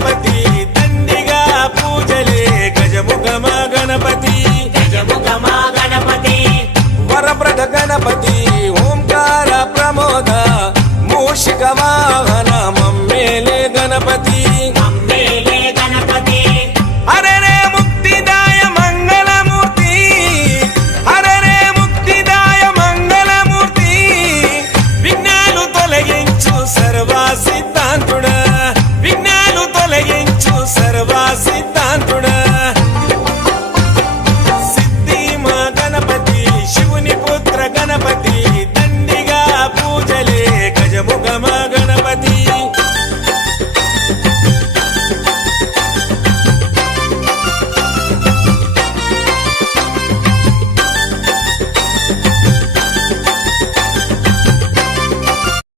గణపతి దండిగా పూజలే గజముఖమ గణపతి వరప్రద గణపతి ఓంకార ప్రమోద మూషిక వాహన మమ్మేలే గణపతి హరరే ముక్తిదాయ మంగళమూర్తి హరరే ముక్తిదాయ మంగళమూర్తి విఘ్నాలు తొలగించు సర్వసిద్ధ